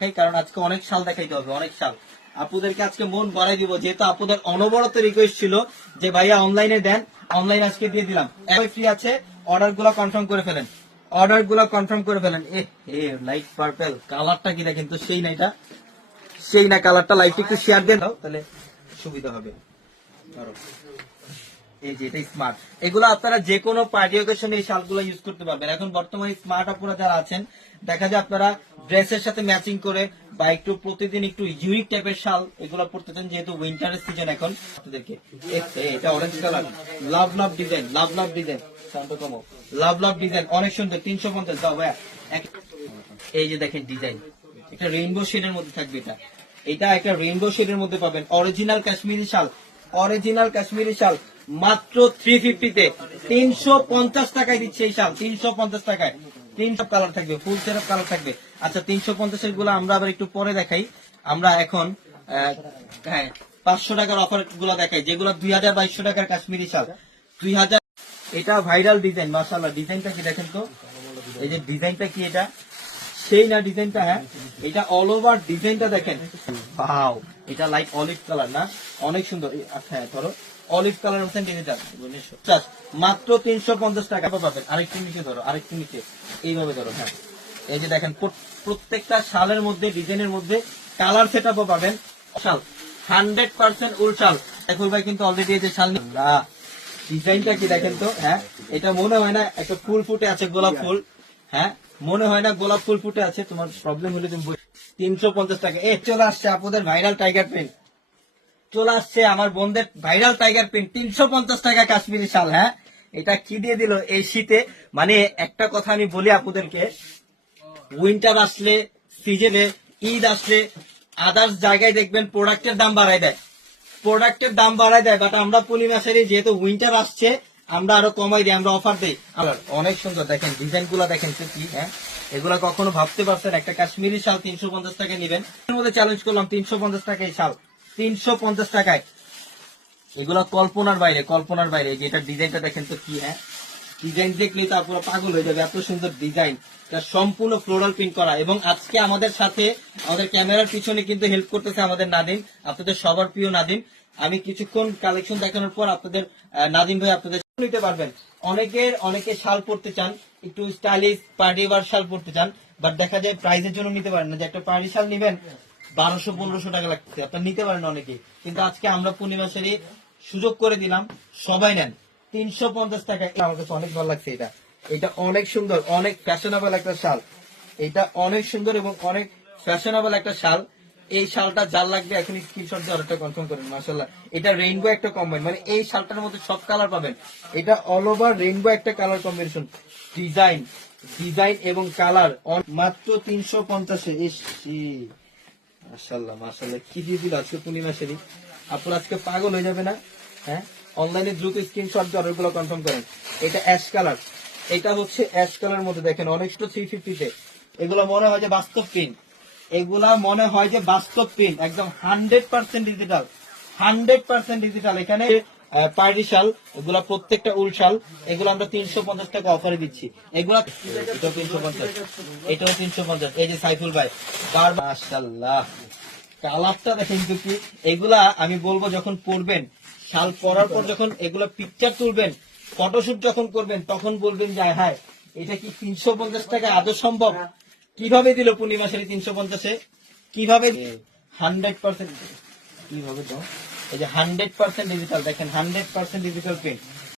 কারণ আজকে অনেক শাল দেখাইতে হবে, অনেক শাল আপুদেরকে আজকে মন ভরাই দিব, যেহেতু আপুদের অনবরত রিকোয়েস্ট ছিল যে ভাইয়া অনলাইনে দেন, অনলাইন আজকে দিয়ে দিলাম। ফ্রি আছে, অর্ডার গুলা কনফার্ম করে ফেলেন, অর্ডার গুলা কনফার্ম করে ফেলেন। লাইট পার্পল কালারটা কি দেখেন তো, সেই না এটা, সেই না কালারটা। লাইট একটু শেয়ার দেন তাহলে সুবিধা হবে। এই যে এটা স্মার্ট, এগুলো আপনারা যে কোনো পার্টি অকেশনে এই শালগুলো ইউজ করতে পারবেন। এখন বর্তমানে স্মার্ট আপুরা যারা আছেন, দেখা যায় আপনারা ড্রেসের সাথে ম্যাচিং করে বা একটু প্রতিদিন একটু ইউনিক টাইপের শাল এগুলো পড়তে চান, যেহেতু উইন্টারের সিজন এখন আপনাদেরকে। এটা অরেঞ্জ কালার, লাভ লাভ ডিজাইন, লাভ লাভ ডিজাইন, শান্ত কমো, লাভ লাভ ডিজাইন, অনেক সুন্দর। 350 দাও ভাইয়া। এই যে দেখেন ডিজাইন, একটা রেইনবো শেডের মধ্যে থাকবে। এটা এটা একটা রেইনবো শেডের মধ্যে পাবেন। অরিজিনাল কাশ্মীরি শাল, অরিজিনাল কাশ্মীরি শাল মাত্র 350-তে 350 টাকায় দিচ্ছে এই শাল, 350 টাকায়। 300 কালার থাকবে, ফুল সেট কালার থাকবে। আচ্ছা 350 এর গুলো আমরা আবার একটু পরে দেখাই। আমরা এখন হ্যাঁ 500 টাকার অফার গুলো দেখাই, যেগুলো 2200 টাকার কাশ্মীরি শাল। 2000 এটা ভাইরাল ডিজাইন, মাশাআল্লাহ। ডিজাইনটা কি দেখেন তো, এই যে ডিজাইনটা কি, এটা সেই না ডিজাইনটা। হ্যাঁ এটা অল ওভার ডিজাইনটা দেখেন, ওয়াও। এটা লাইট অলিভ কালার না, অনেক সুন্দর। আচ্ছা ধরো অলিভ কালার হচ্ছেন ডিজিটাল, মাত্র 350 টাকা পাবেন। আরেকটু নিচে ধরো, আরেকটু নিচে, এইভাবে ধরো। হ্যাঁ এই যে দেখেন প্রত্যেকটা শালের মধ্যে, ডিজাইনের মধ্যে কালার সেট আপও পাবেন। শাল 100% উল শাল। এখন ভাই কিন্তু অলরেডি এই যে শাল ডিজাইনটা কি দেখেন তো। হ্যাঁ এটা মনে হয় না একটা ফুল ফুটে আছে, গোলাপ ফুল। হ্যাঁ মনে হয় না গোলাপ ফুল ফুটে আছে। তোমার প্রবলেম হলে তুমি 350 টাকা। চলে আসছে আপনাদের ভাইরাল টাইগার প্রিন্ট, চলে আসছে আমার বোনদের ভাইরাল টাইগার প্রিন্ট, 350 টাকা কাশ্মীরি শাল। হ্যাঁ এটা কি দিয়ে দিল এই শীতে। মানে একটা কথা আমি বলি আপনাদেরকে, উইন্টার আসলে, সিজনে, ঈদ আসলে আদার্স জায়গায় দেখবেন প্রোডাক্টের দাম বাড়ায় দেয়, প্রোডাক্টের দাম বাড়ায় দেয়। বাট আমরা পূর্ণিমাসেরই যেহেতু উইন্টার আসছে, আমরা আরো কমাই দিই, আমরা অফার দিই। অনেক সুন্দর দেখেন ডিজাইন গুলা দেখেন তো কি। হ্যাঁ এগুলা কখনো ভাবতে পারছেন একটা কাশ্মীরি শাল 350 টাকায় নিবেন। এর মধ্যে চ্যালেঞ্জ করলাম 350 টাকায় শাল, 350 টাকায়। এগুলা কল্পনার বাইরে, কল্পনার বাইরে। যেটা ডিজাইনটা দেখেন তো কি। হ্যাঁ ডিজাইন দেখলেই তো পুরো পাগল হয়ে যাবে, এত সুন্দর ডিজাইন। সম্পূর্ণ ফ্লোরাল প্রিন্ট করা। এবং আজকে আমাদের সাথে, আমাদের ক্যামেরার পিছনে কিন্তু হেল্প করতেছে আমাদের নাদিম, আপনাদের সবার প্রিয় নাদিম। আমি কিছুক্ষণ কালেকশন দেখানোর পর আপনাদের নাদিম ভাই আপনাদের নিতে পারবেন। অনেকে শাল পড়তে চান, একটু স্টাইলিশ পার্টি ওয়ার শাল পড়তে চান, বাট দেখা যায় প্রাইজের জন্য নিতে পারেন না। যে একটা পার্টি শাল নিবেন 1200-1500 টাকা লাগছে, আপনার নিতে পারেন অনেকে। কিন্তু আজকে আমরা পূর্ণিমাসেরই সুযোগ করে দিলাম, সবাই নেন 350 টাকা। আমার কাছে অনেক ভালো লাগছে এটা, এটা অনেক সুন্দর, অনেক ফ্যাশনেবল একটা শাল। এটা অনেক সুন্দর এবং অনেক ফ্যাশনেবল একটা শাল। এই শালটা যার লাগবে এখন স্ক্রিনশট দিয়ে অর্ডারটা কনফার্ম করেন। মাশাআল্লাহ এটা রেইনবো একটা কম্বাইন, মানে এই শালটার মধ্যে সব কালার পাবেন। এটা অল ওভার রেইনবো একটা কালার কম্বিনেশন, ডিজাইন, ডিজাইন এবং কালার। মাত্র 350-এ। মাশাআল্লাহ মাশাআল্লাহ কি দিয়ে দিল আজকে পূর্ণিমাসেরই। আপনারা আজকে পাগল হয়ে যাবে না। হ্যাঁ অনলাইনে দ্রুত স্ক্রিনশট দিয়ে অর্ডারগুলো কনফার্ম করেন। এটা অ্যাশ কালার, এটা হচ্ছে অ্যাশ কালার মধ্যে দেখেন অনেক 350-তে। এগুলো মনে হয় যে বাস্তব প্রিন্ট, এগুলা মনে হয় যে বাস্তব প্রিন্ট, একদম 100% ডিজিটাল, 100% ডিজিটাল। এখানে পার্টি শাল, এগুলা প্রত্যেকটা উল শাল। এগুলো আমরা 350 টাকা অফারে দিচ্ছি। এগুলা এটাও 350, এটাও 350। এই যে সাইফুল ভাই, মাশাআল্লাহ কালারটা দেখেন তো কি। এগুলা আমি বলবো যখন পরবেন, শাল পরার পর যখন এগুলা পিকচার তুলবেন, ফটোশুট যখন করবেন, তখন বলবেন যে হ্যাঁ এটা কি 350 টাকা আদৌ সম্ভব। কিভাবে দিল পূর্ণিমাসের 350-এ, কিভাবে 100%, কিভাবে দাও। এই যে 100% ডিজিটাল দেখেন, 100% ডিজিটাল প্রিন্ট।